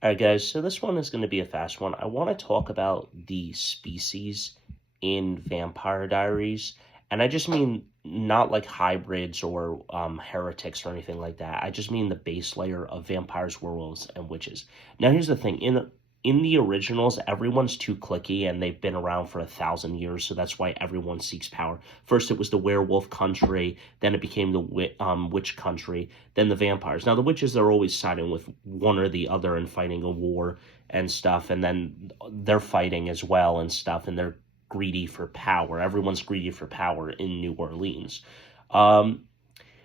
All right, guys, so this one is going to be a fast one. I want to talk about the species in Vampire Diaries, and I just mean not like hybrids or heretics or anything like that. I just mean the base layer of vampires, werewolves, and witches. Now, here's the thing: in the originals, everyone's too clicky, and they've been around for 1,000 years, so that's why everyone seeks power. First, it was the werewolf country, then it became the witch country, then the vampires. Now, the witches are always siding with one or the other and fighting a war and stuff, and then they're fighting as well and stuff, and they're greedy for power. Everyone's greedy for power in New Orleans. Um,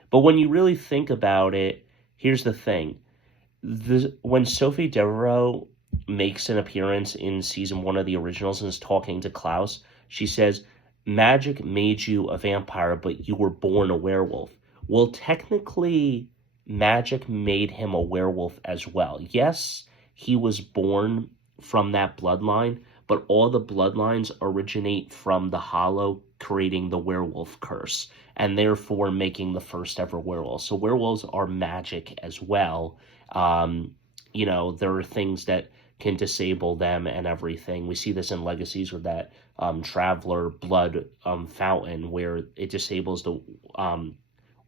but when you really think about it, here's the thing: when Sophie Devereaux makes an appearance in season one of the originals and is talking to Klaus, she says, "Magic made you a vampire, but you were born a werewolf." Well, technically, magic made him a werewolf as well. Yes, he was born from that bloodline, but all the bloodlines originate from the Hollow creating the werewolf curse and therefore making the first ever werewolf. So werewolves are magic as well. um, there are things that can disable them and everything. We see this in Legacies with that Traveler blood fountain where it disables the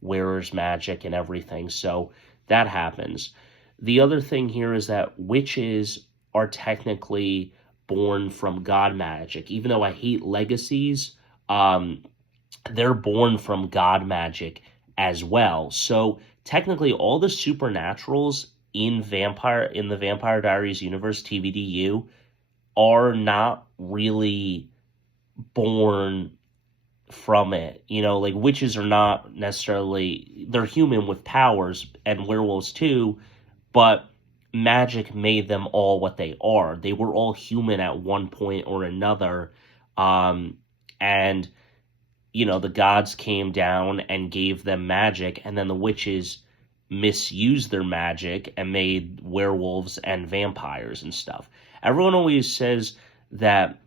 wearer's magic and everything. So that happens. The other thing here is that witches are technically born from god magic. Even though I hate Legacies, they're born from god magic as well. So technically all the supernaturals in the Vampire Diaries universe TVDU are not really born from it. Like witches are not necessarily, they're human with powers and werewolves too, but magic made them all what they are. They were all human at one point or another. And the gods came down and gave them magic, and then the witches misused their magic and made werewolves and vampires and stuff. Everyone always says that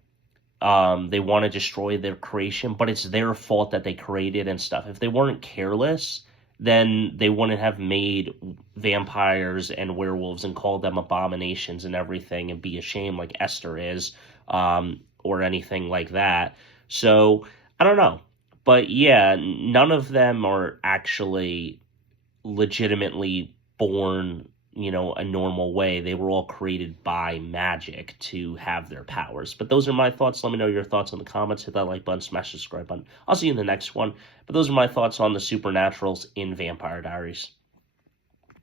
they want to destroy their creation, but it's their fault that they created and stuff. If they weren't careless, then they wouldn't have made vampires and werewolves and called them abominations and everything and be ashamed like Esther is, or anything like that. So I don't know. But yeah, none of them are actually legitimately born, a normal way. They were all created by magic to have their powers. But those are my thoughts. Let me know your thoughts in the comments. Hit that like button, smash the subscribe button. I'll see you in the next one. But those are my thoughts on the supernaturals in Vampire Diaries.